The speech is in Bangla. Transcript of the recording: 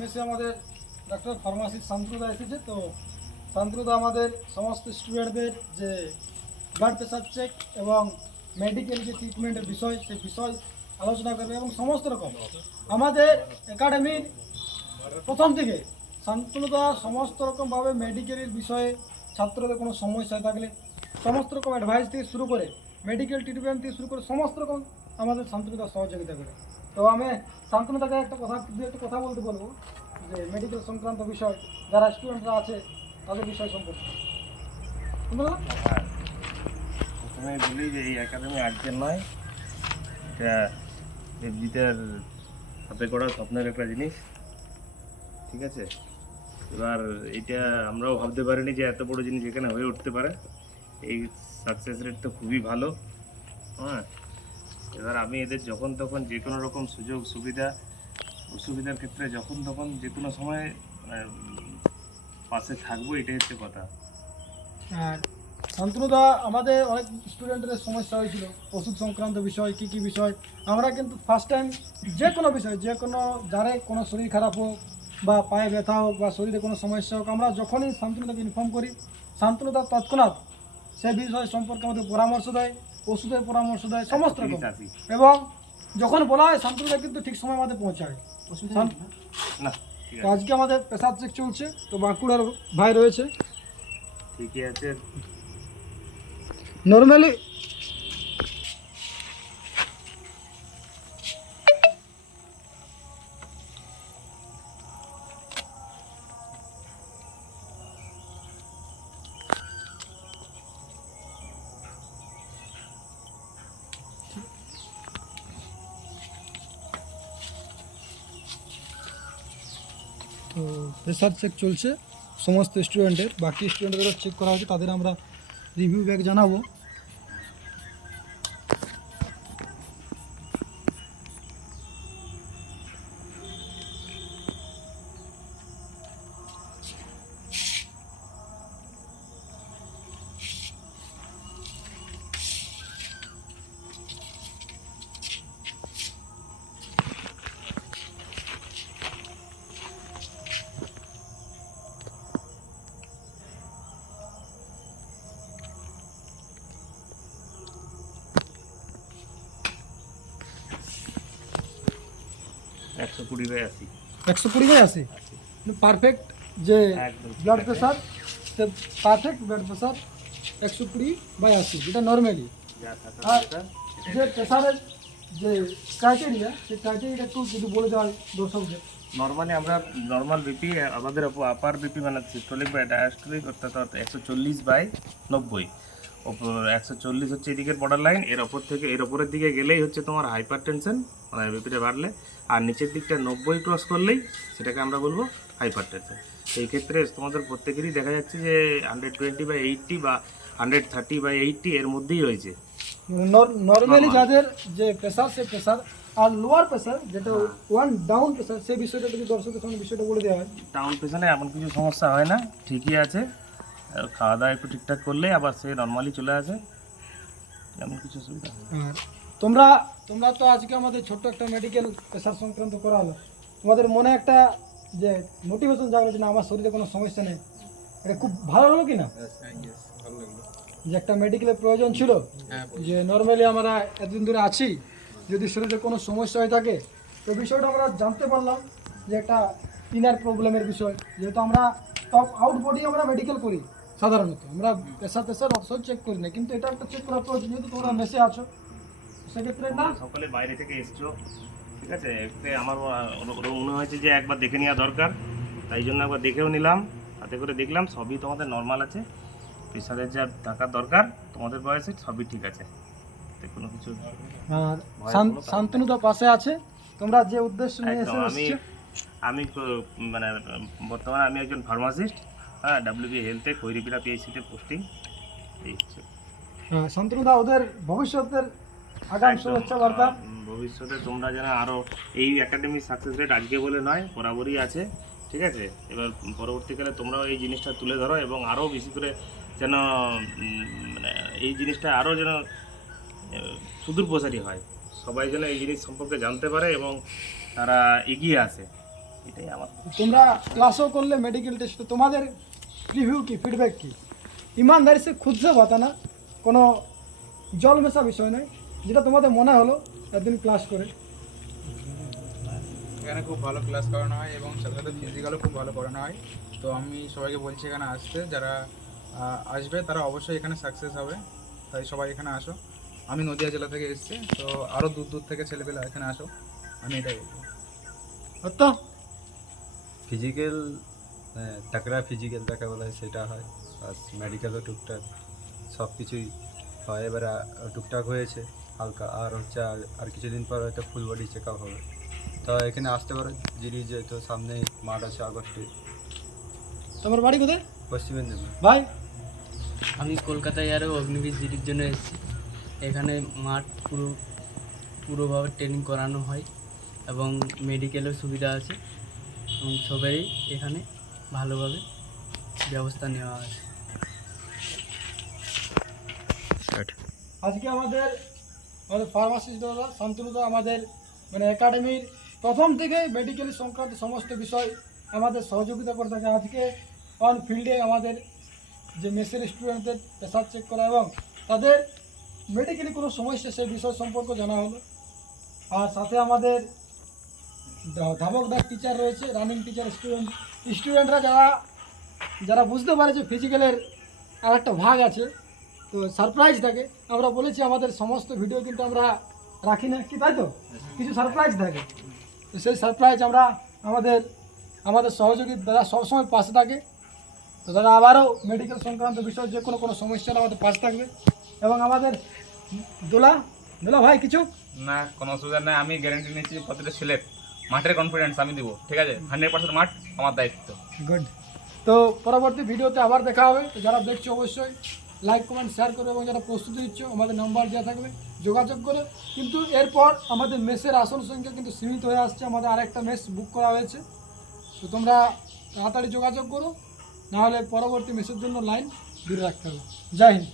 মেসে আমাদের ডাক্তার ফার্মাসিস্ট শান্তনুদা এসেছে। তো শান্তনুদা আমাদের সমস্ত স্টুডেন্টদের যে ব্লাড প্রেশার চেক এবং মেডিকেল যে ট্রিটমেন্টের বিষয় সেই বিষয় আলোচনা করবে এবং সমস্ত রকম আমাদের একাডেমির প্রথম থেকে শান্তনুদা সমস্ত রকমভাবে মেডিকেলের বিষয়ে ছাত্রদের কোনো সমস্যা থাকলে সমস্ত রকম অ্যাডভাইস থেকে শুরু করে মেডিকেল ট্রিটমেন্ট থেকে শুরু করে সমস্ত রকম আমাদের শান্তনুদা সহযোগিতা করে। তো আমি শান্তনুদাকে একটা কথা বলতে বলবো যে মেডিকেল সংক্রান্ত বিষয় যারা স্টুডেন্টরা আছে তাদের বিষয় সম্পর্কে। বুঝলাম? প্রথমে বলি যে এই একাডেমি আজকের নয়, এটা এফজিতের হাতে করা স্বপ্নের একটা জিনিস, ঠিক আছে। এবার এটা আমরাও ভাবতে পারিনি যে এত বড় জিনিস এখানে হয়ে উঠতে পারে। এই সাকসেস রেট তো খুবই ভালো। হ্যাঁ, এবার আমি এদের যখন তখন যে কোনো রকম সুযোগ সুবিধা অসুবিধার ক্ষেত্রে যখন তখন যে কোনো সময় পাশে থাকবো, এটাই হচ্ছে কথা। আর শান্তনুদা আমাদের অনেক স্টুডেন্টদের সমস্যা হয়েছিল ওষুধ সংক্রান্ত বিষয় কী কী বিষয়, আমরা কিন্তু ফার্স্ট টাইম যে কোনো বিষয় যে কোনো যারে কোনো শরীর খারাপ হোক বা পায়ে ব্যথা হোক বা শরীরে কোনো সমস্যা হোক, আমরা যখনই শান্তনুদাকে ইনফর্ম করি শান্তনুদা তৎক্ষণাৎ সেই বিষয় সম্পর্কে আমাদের পরামর্শ দেয়, ওষুধের পরামর্শ দেয় সমস্ত রকম। এবং যখন বলা হয় শান্তনুদা কিন্তু ঠিক সময় আমাদের পৌঁছায়। না, তো আজকে আমাদের প্রেসার চেক চলছে, তো বাঁকুড়ার ভাই রয়েছে, ঠিকই আছে। নর্মালি তো প্রেসার চেক চলছে সমস্ত স্টুডেন্টের, বাকি স্টুডেন্টদেরও চেক করা হয়েছে, তাদের আমরা রিভিউ ব্যাক জানাবো। একশো 120/80 120/80 পারফেক্ট যে একদম ঠিক ব্লাড আছে। প্রেসার, পারফেক্ট ব্লাড প্রেসার 120/80 যেটা নর্মালি। যা থাকার আর দরকার যে প্রেসারের যে ক্রাইটেরিয়া সেই ক্রাইটেরিয়াটা একটু যদি বলে দেওয়া হয় দর্শকদের। নর্মালি আমরা নর্মাল বিপি আমাদের আপার বিপি মানে সিস্টোলিক বা ডায়াস্টোলিক অর্থাৎ 140/90, ওপর 140 হচ্ছে এদিকের বর্ডার লাইন, এর ওপর থেকে এর ওপরের দিকে গেলেই হচ্ছে তোমার হাইপার টেনশন, মানে বিপিটা বাড়লে, আর নিচের দিকটা 90 ক্রস করলেই সেটাকে আমরা বলবো হাইপার টেনশন। এই ক্ষেত্রে তোমাদের প্রত্যেকেরই দেখা যাচ্ছে যে 120/80 বা 130/80 এর মধ্যেই রয়েছে। নর্মালি যাদের যে প্রেসার সেই প্রেসার আর লোয়ার প্রেসার যেটা ওয়ান ডাউন প্রেসার সেই বিষয়টা যদি দর্শকদের সামনে বিষয়টা বলে দেওয়া হয়। টাউন পেছনে এমন কিছু সমস্যা হয় না, ঠিকই আছে। খাওয়া দাওয়া একটু ঠিকঠাক করলে আবার সে নর্মালি চলে আসে, এমন কিছু অসুবিধা হয় না। আর তোমরা তোমরা তো আজকে আমাদের ছোট্ট একটা মেডিকেল প্রেসার সংক্রান্ত করা হলো, তোমাদের মনে একটা যে মোটিভেশন জাগলো যে না আমার শরীরে কোনো সমস্যা নেই, এটা খুব ভালো হলো কি না? যে একটা মেডিকেলের প্রয়োজন ছিল, যে নর্মালি আমরা এতদিন ধরে আছি, যদি শরীরে কোনো সমস্যা হয়ে থাকে তো বিষয়টা আমরা জানতে পারলাম যে একটা ইনার প্রবলেমের বিষয়। যেহেতু আমরা টপ আউট বডি আমরা মেডিকেল করি, সাধারণত আমরা প্রেসার অবশ্যই চেক করি না, কিন্তু এটা একটা চেক করার প্রয়োজন, যেহেতু তোমরা মেসে আছো সেক্ষেত্রে না। তোমরা সকলে বাইরে থেকে এসছো, ঠিক আছে। এতে আমার মনে হয়েছে যে একবার দেখে নেওয়া দরকার, তাই জন্য একবার দেখেও নিলাম, তাতে করে দেখলাম সবই তোমাদের নর্মাল আছে। প্রেশারের যা থাকার দরকার তোমাদের বয়সে সবই ঠিক আছে, এতে কোনো কিছু। আর শান্তনুদা পাশে আছে, তোমরা যে উদ্দেশ্য নিয়ে একদম। এসেছো। আমি মানে বর্তমানে আমি একজন ফার্মাসিস্ট, হ্যাঁ, ডাব্লিউবি হেলথে খৈরিপিড়া পিএইচসিতে পোস্টিং। এই হচ্ছে শান্তনুদা ওদের ভবিষ্যতের আগাম শুভেচ্ছা বার্তা। ভবিষ্যতে তোমরা যেন আরও এই একাডেমিক সাকসেস রেট আজকে বলে নয়, বরাবরই আছে, ঠিক আছে। এবার পরবর্তীকালে তোমরাও এই জিনিসটা তুলে ধরো এবং আরও বেশি করে যেন মানে এই জিনিসটা আরও যেন সুদূর প্রসারী হয়, সবাই যেন এই জিনিস সম্পর্কে জানতে পারে এবং তারা এগিয়ে আসে, এটাই আমার তোমরা क्लासों করলে मेडिकल टेस्ट তোমাদের रिव्यू কি फीडबैक কি ईमानदारी से खुद से बताना কোনো জল মেশা বিষয় নয় যেটা তোমাদের মনে হলো একদিন ক্লাস করে এখানে খুব ভালো ক্লাস করানো হয় এবং সাথে সাথে ফিজিক্যালও খুব ভালো করানো হয়। তো আমি সবাইকে বলছি এখানে আসতে, যারা আসবে তারা অবশ্যই এখানে সাকসেস হবে, তাই সবাই এখানে আসো। আমি নদিয়া জেলা থেকে এসেছি, তো আরও দূর দূর থেকে ছেলেপেলে এখানে আসো, আমি এটাই বলবো। তো ফিজিক্যাল টাকরা ফিজিক্যাল যাকে বলা হয় সেটা হয়, প্লাস মেডিকেলও টুকটাক সব কিছুই হয়। এবারে টুকটাক হয়েছে হালকা, আর হচ্ছে আর কিছুদিন পর হয়তো ফুল বডি চেক আপ হবে। তো এখানে আসতে পারো, জিরি যেহেতু সামনে মাঠ আছে আগস্টে। তোমার বাড়ি কোথায় পশ্চিম মেদিনীপুর। ভাই? আমি কলকাতায় আরও অগ্নিবীর জিডির জন্য এসেছি। এখানে মাঠ পুরোভাবে ট্রেনিং করানো হয় এবং মেডিকেলের সুবিধা আছে এবং সবারই এখানে ভালোভাবে ব্যবস্থা নেওয়া আছে। আজকে আমাদের ফার্মাসিস্ট দাদা শান্তনুদা আমাদের মানে একাডেমির প্রথম থেকে মেডিকেল সংক্রান্ত সমস্ত বিষয় আমাদের সহযোগিতা করে থাকে। আজকে অন ফিল্ডে আমাদের যে মেসের স্টুডেন্টদের প্রেশার চেক করা এবং তাদের মেডিকেলি কোনো সমস্যা সেই বিষয় সম্পর্কে জানা হলো। আর সাথে আমাদের ধাবকদার টিচার রয়েছে, রানিং টিচার, স্টুডেন্টরা যারা বুঝতে পারে যে ফিজিক্যালের আর একটা ভাগ আছে, তো সারপ্রাইজ থাকে। আমরা বলেছি আমাদের সমস্ত ভিডিও কিন্তু আমরা রাখি না কি, তাই তো কিছু সারপ্রাইজ থাকে। তো সেই সারপ্রাইজ আমরা আমাদের সহযোগী দাদা সবসময় পাশে থাকে। তো দাদা আবারও মেডিকেল সংক্রান্ত বিষয় যে কোনো সমস্যার আমাদের পাশে থাকবে। এবং আমাদের দোলা ভাই কিছু না, কোনো অসুবিধা নেই। আমি গ্যারান্টি নিচ্ছি প্রতিটা ছেলের মাঠের কনফিডেন্স আমি দিব, ঠিক আছে? 100% মাঠ আমার দায়িত্ব। গুড। তো পরবর্তী ভিডিওতে আবার দেখা হবে। তো যারা দেখছো অবশ্যই লাইক কমেন্ট শেয়ার করবে এবং যারা প্রস্তুতি নিচ্ছ আমাদের নাম্বার দেওয়া থাকবে, যোগাযোগ করে। কিন্তু এরপর আমাদের মেসের আসন সংখ্যা কিন্তু সীমিত হয়ে আসছে, আমাদের আরেকটা মেস বুক করা হয়েছে। তো তোমরা তাড়াতাড়ি যোগাযোগ করো, নাহলে পরবর্তী মেসের জন্য লাইন দূরে রাখতে হবে। জয় হিন্দ।